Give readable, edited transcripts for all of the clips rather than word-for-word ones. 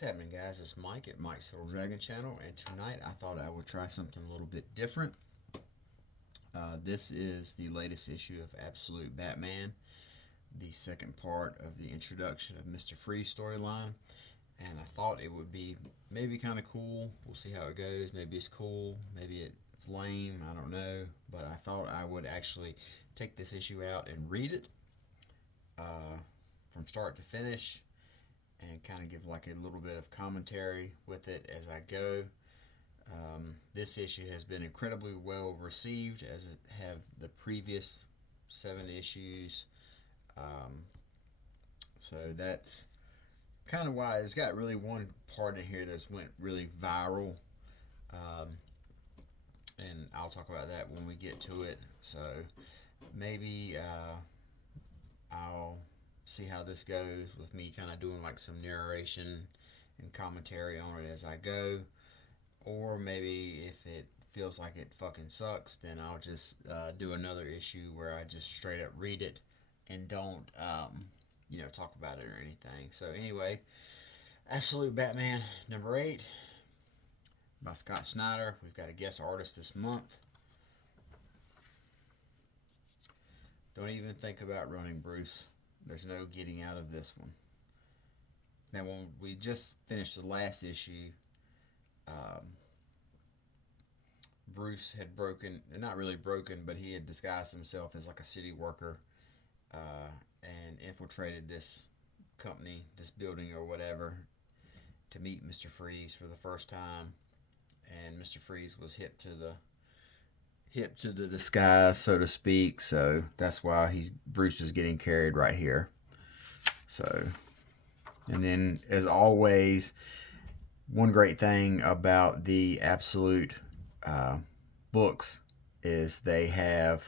What's happening, guys? It's Mike at Mike's Little Dragon Channel, and tonight I thought I would try something a little bit different. This is the latest issue of Absolute Batman, the second part of the introduction of Mr. Freeze storyline, and I thought it would be maybe kind of cool. We'll see how it goes. Maybe it's cool, maybe it's lame, I don't know, but I thought I would actually take this issue out and read it from start to finish and kind of give like a little bit of commentary with it as I go. This issue has been incredibly well received, as it have the previous 7 issues. So that's kind of why it's got really one part in here that's went really viral. And I'll talk about that when we get to it. So maybe I'll see how this goes with me kind of doing like some narration and commentary on it as I go. Or maybe if it feels like it fucking sucks, then I'll just do another issue where I just straight up read it and don't, talk about it or anything. So anyway, Absolute Batman number 8 by Scott Snyder. We've got a guest artist this month. Don't even think about running, Bruce. There's no getting out of this one. Now, when we just finished the last issue, Bruce had broken, not really broken, but he had disguised himself as like a city worker and infiltrated this company, this building or whatever, to meet Mr. Freeze for the first time. And Mr. Freeze was hip to the disguise, so to speak. So that's why Bruce is getting carried right here. So, and then as always, one great thing about the Absolute books is they have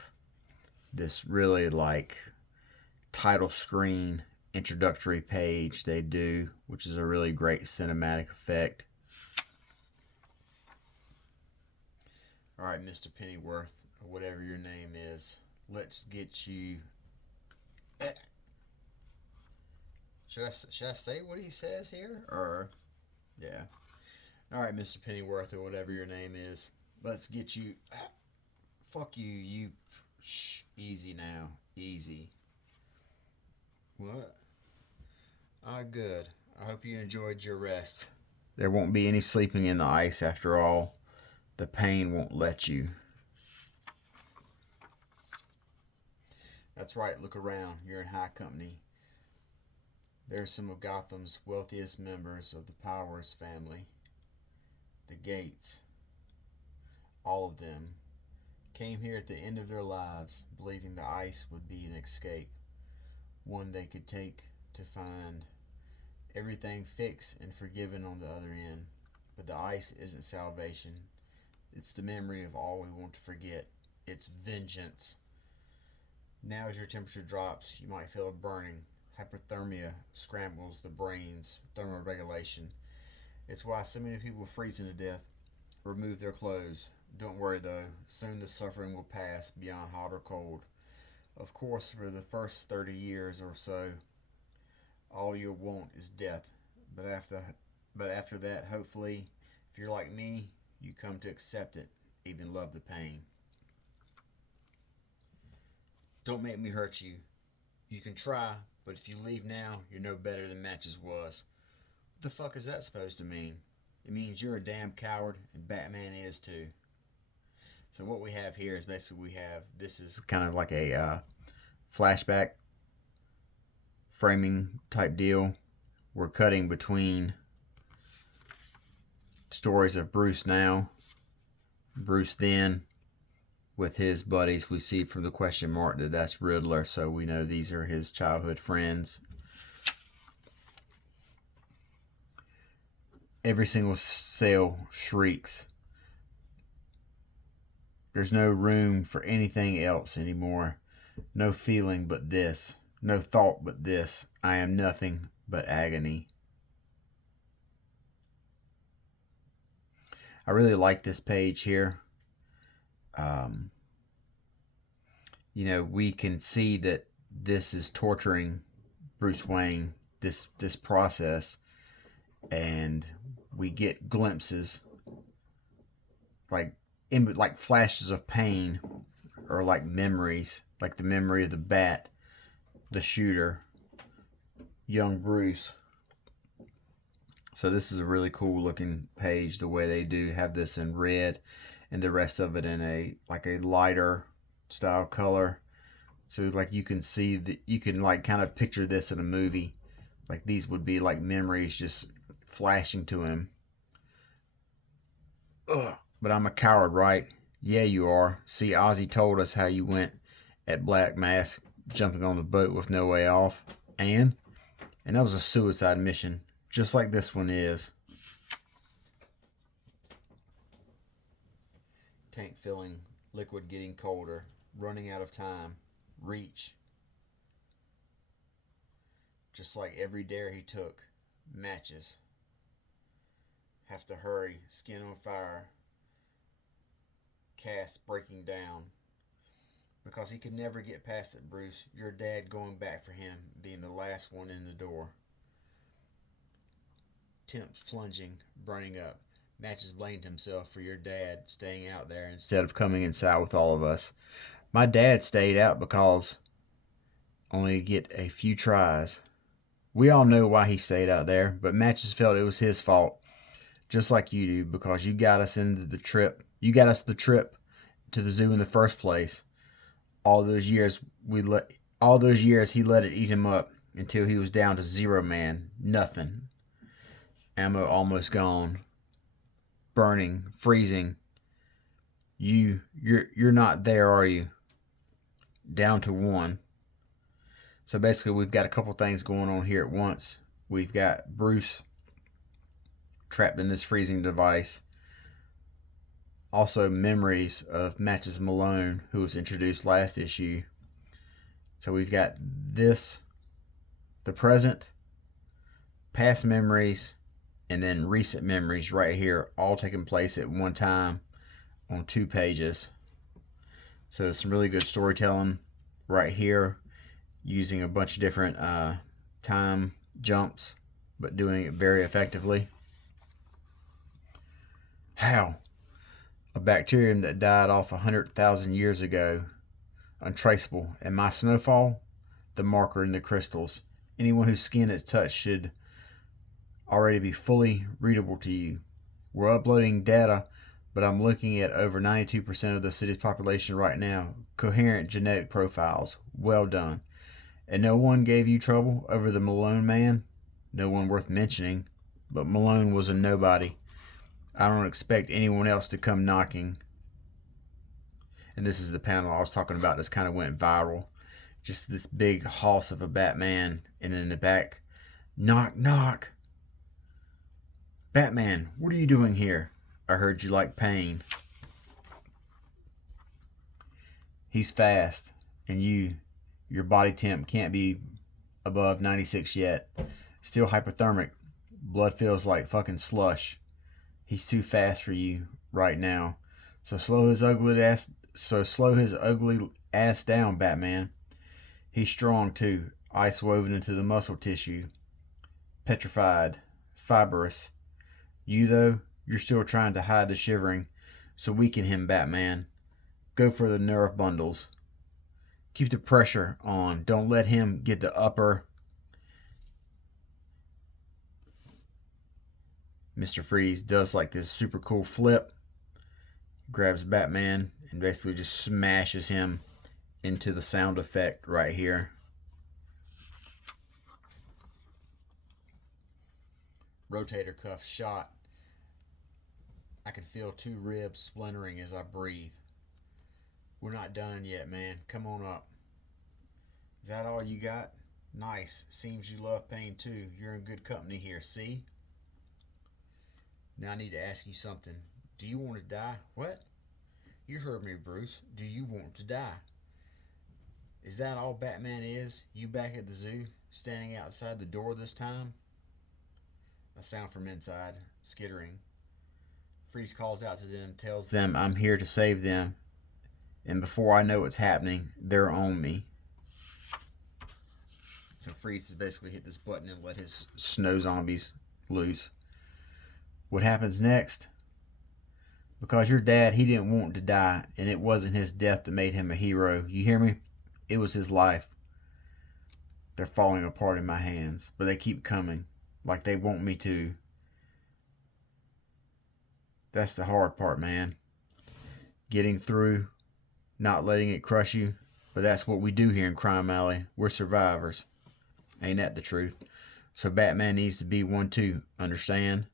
this really like title screen introductory page they do, which is a really great cinematic effect. All right, Mr. Pennyworth, or whatever your name is, let's get you. Should I say what he says here? Or, yeah. All right, Mr. Pennyworth, or whatever your name is, let's get you. Fuck you, you. Shh, easy now, easy. What? Good. I hope you enjoyed your rest. There won't be any sleeping in the ice after all. The pain won't let you. That's right, look around. You're in high company. There's some of Gotham's wealthiest members of the Powers family. The Gates. All of them came here at the end of their lives, believing the ice would be an escape, one they could take to find everything fixed and forgiven on the other end. But the ice isn't salvation. It's the memory of all we want to forget. It's vengeance. Now as your temperature drops, you might feel a burning. Hypothermia scrambles the brain's thermoregulation. It's why so many people freezing to death remove their clothes. Don't worry though, soon the suffering will pass beyond hot or cold. Of course, for the first 30 years or so, all you'll want is death. But after that, hopefully, if you're like me, you come to accept it, even love the pain. Don't make me hurt you. You can try, but if you leave now, you're no better than Matches was. What the fuck is that supposed to mean? It means you're a damn coward, and Batman is too. So what we have here is basically this is kind of like a flashback framing type deal. We're cutting between stories of Bruce now, Bruce then, with his buddies. We see from the question mark that's Riddler, so we know these are his childhood friends. Every single cell shrieks. There's no room for anything else anymore. No feeling but this. No thought but this. I am nothing but agony. I really like this page here. We can see that this is torturing Bruce Wayne, this process. and we get glimpses, like flashes of pain, or like memories, like the memory of the bat, the shooter, young Bruce. So this is a really cool looking page, the way they do have this in red and the rest of it in a lighter style color. So like you can see that, you can like kind of picture this in a movie. Like these would be like memories just flashing to him. Ugh. But I'm a coward, right? Yeah, you are. See, Ozzy told us how you went at Black Mask, jumping on the boat with no way off. And that was a suicide mission, just like this one is. Tank filling, liquid getting colder, running out of time, reach. Just like every dare he took, matches. Have to hurry, skin on fire, cast breaking down. Because he could never get past it, Bruce. Your dad going back for him, being the last one in the door. Temps plunging, burning up. Matches blamed himself for your dad staying out there instead of coming inside with all of us. My dad stayed out because only get a few tries. We all know why he stayed out there, but Matches felt it was his fault, just like you do, because you got us into the trip. You got us the trip to the zoo in the first place. All those years he let it eat him up until he was down to zero man, nothing. Ammo almost gone. Burning, freezing. You're not there, are you? Down to one. So basically we've got a couple things going on here at once. We've got Bruce trapped in this freezing device. Also memories of Matches Malone, who was introduced last issue. So we've got this, the present, past memories, and then recent memories right here, all taking place at one time on 2 pages. So some really good storytelling right here, using a bunch of different time jumps, but doing it very effectively. How? A bacterium that died off 100,000 years ago, untraceable. And my snowfall, the marker in the crystals. Anyone whose skin is touched should already be fully readable to you. We're uploading data, but I'm looking at over 92% of the city's population right now. Coherent genetic profiles. Well done. And no one gave you trouble over the Malone man? No one worth mentioning, but Malone was a nobody. I don't expect anyone else to come knocking. And this is the panel I was talking about. This kind of went viral. Just this big hoss of a Batman, and in the back, knock, knock. Batman, what are you doing here? I heard you like pain. He's fast, and your body temp can't be above 96 yet. Still hypothermic. Blood feels like fucking slush. He's too fast for you right now. So slow his ugly ass down, Batman. He's strong too, ice woven into the muscle tissue. Petrified, fibrous. You though, you're still trying to hide the shivering, so weaken him, Batman. Go for the nerve bundles. Keep the pressure on. Don't let him get the upper. Mr. Freeze does like this super cool flip, grabs Batman, and basically just smashes him into the sound effect right here. Rotator cuff shot. I can feel 2 ribs splintering as I breathe. We're not done yet, man. Come on up. Is that all you got? Nice. Seems you love pain too. You're in good company here, see? Now I need to ask you something. Do you want to die? What? You heard me, Bruce. Do you want to die? Is that all Batman is? You back at the zoo, standing outside the door this time? A sound from inside, skittering. Freeze calls out to them, tells them I'm here to save them. And before I know what's happening, they're on me. So Freeze has basically hit this button and let his snow zombies loose. What happens next? Because your dad, he didn't want to die, and it wasn't his death that made him a hero. You hear me? It was his life. They're falling apart in my hands, but they keep coming, like they want me to. That's the hard part, man. Getting through, not letting it crush you. But that's what we do here in Crime Alley. We're survivors. Ain't that the truth? So Batman needs to be one too, understand?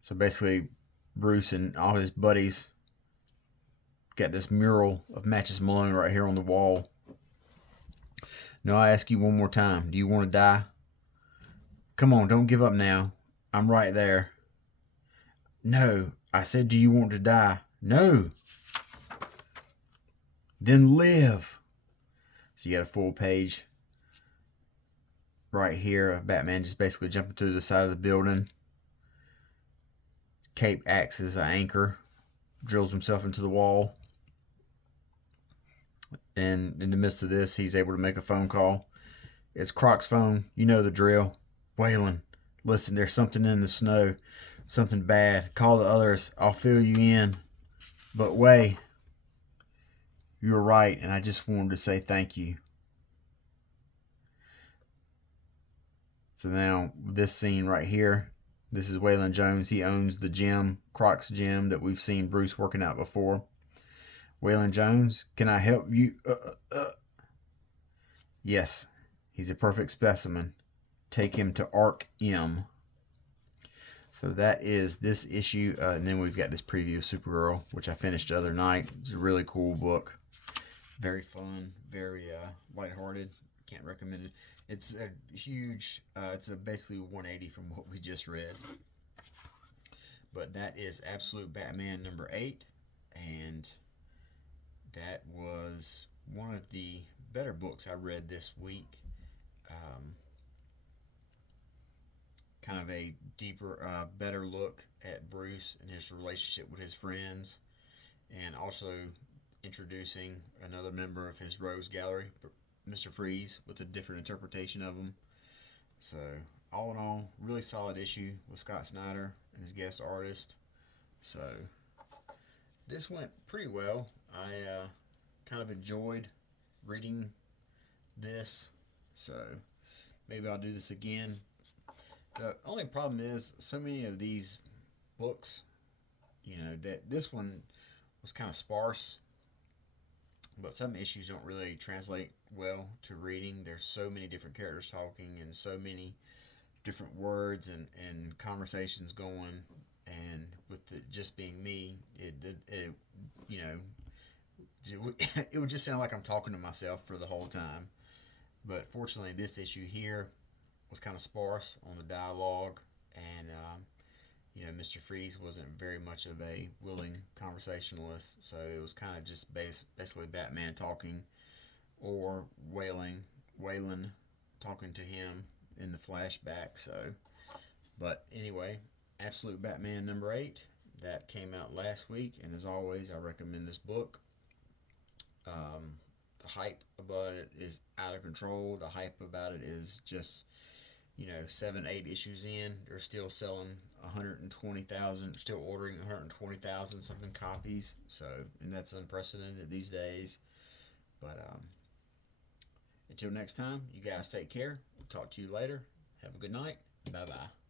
So basically, Bruce and all his buddies got this mural of Matches Malone right here on the wall. Now I ask you one more time. Do you want to die? Come on, don't give up now. I'm right there. No, I said, do you want to die? No. Then live. So you got a full page right here of Batman just basically jumping through the side of the building. His cape acts as an anchor, drills himself into the wall. And in the midst of this, he's able to make a phone call. It's Croc's phone. You know the drill. Waylon, listen, there's something in the snow. Something bad. Call the others. I'll fill you in. But Way, you're right, and I just wanted to say thank you. So now, this scene right here, this is Waylon Jones. He owns the gym, Croc's gym, that we've seen Bruce working out before. Waylon Jones, can I help you? Yes, he's a perfect specimen. Take him to Arc M. So that is this issue. And then we've got this preview of Supergirl, which I finished the other night. It's a really cool book. Very fun, very lighthearted. Can't recommend it. It's a huge, it's a basically 180 from what we just read. But that is Absolute Batman number 8. And that was one of the better books I read this week. Kind of a deeper, better look at Bruce and his relationship with his friends, and also introducing another member of his Rogues Gallery, Mr. Freeze, with a different interpretation of him. So, all in all, really solid issue with Scott Snyder and his guest artist. So, this went pretty well. I kind of enjoyed reading this, so maybe I'll do this again. The only problem is so many of these books, that this one was kind of sparse, but some issues don't really translate well to reading. There's so many different characters talking and so many different words and conversations going, and with it just being me, it would just sound like I'm talking to myself for the whole time. But fortunately, this issue here was kind of sparse on the dialogue, and Mr. Freeze wasn't very much of a willing conversationalist, so it was kind of just basically Batman talking, or Waylon talking to him in the flashback. So, but anyway, Absolute Batman number 8, that came out last week, and as always, I recommend this book. The hype about it is out of control. The hype about it is just 7-8 issues in, they're still selling 120,000, still ordering 120,000 something copies. So, and that's unprecedented these days. But until next time, you guys take care. We'll talk to you later. Have a good night. Bye bye.